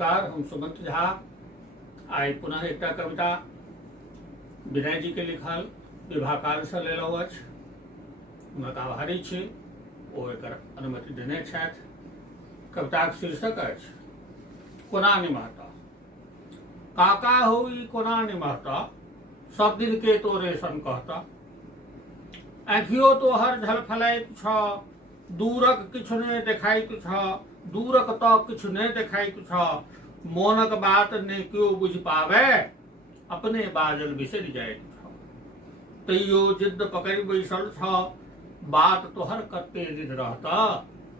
नमस्कार, हम सुमंत झा आई पुनः एक कविता विनय जी के लिखल विभाकाल से ले अछि। हुनक आभारी छी ओ एकर अनुमति देने छथि। कविताक शीर्षक अछि कोना निमहता। काका होई कोना निमहता, सब दिन के तोरे सन कहता। आँखियो तोहर झलफलाइत छ, दूरक किछु नहि देखाइत छ। दूरक तो किछु नहि देखाइत छ, मोनक बात ने क्यों बुझ पावे, अपने बाजल बिसरि जाइत छ। तैयो जिद्द पकड़ि बैसल छ, बात तोहर कते दिन रहता।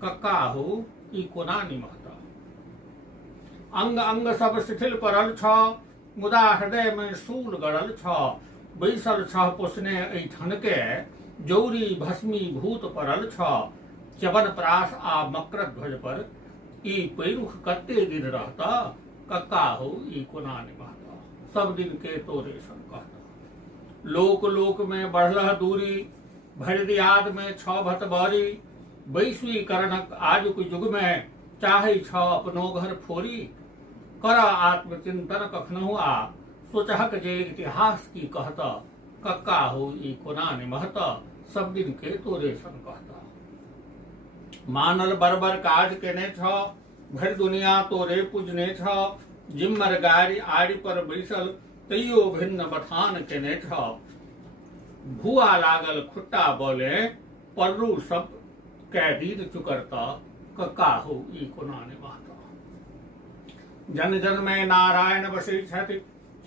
कक्का हो ई कोना निमहता। अंग अंग सब शिथिल पड़ल छ, मुदा हृदय में शूल गड़ल छ। बैसल छ पोसने ऐठन के, जौरी भस्मी भूत पड़ल छ। चवन प्रास आ मकर ध्वज पर, ई पैरुख कते दिन रहता। कक्का हो ई कोना निमहता, सब दिन के तोरे सन कहता। लोक लोक में बढ़ल दूरी, भरि दियाद में छ भतबरी। वैश्वीकरणक आजुक युग में, चाहे छ अपनो घर फोरी। कर आत्मचिंतन कखनहु आ, सोचहक जे इतिहास की कहता। कक्का हो ई कोना निमहता, सब दिन के तोरे सन कहता। मानल बरबर काज केने छ, भरि दुनिया तोरे पूजने छ। जिम्मर गाड़ी आड़ी पर बैसल, तैयो भिन्न बथान केने छ। भुआ लागल खुट्टा बोले, पर्रू सब कैदीद चुकरता। कक्का हो ई कोना निमहता। जन जन में नारायण बसै छथि,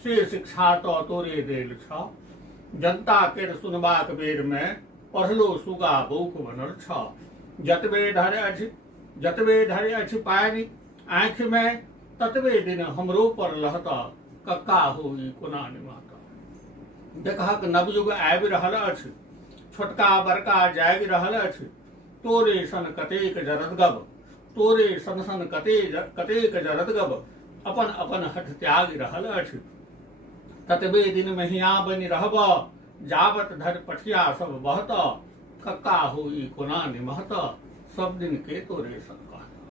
से शिक्षा तो तोरे देल छ। जनता केर सुनबाक बेर में, पढ़लो सुगा बौक बनल छ। जतबे धरे अछि पानि आँखि में, ततबे दिन हमरो पर लहता। कक्का हो ई कोना निमहता। देखहक नवयुग आबि रहल अछि, छोटका बड़का जागि रहल अछि। तोरे सन कतेक जरद गब, तोरे सन सन कतेक जरद गब, अपन अपन हठ त्यागि रहल अछि। ततबे दिन महिया बनि रहब, जावत धरि पठिया सब बहता। कक्का हो ई कोना निमहता, सब दिन के तोरे सन।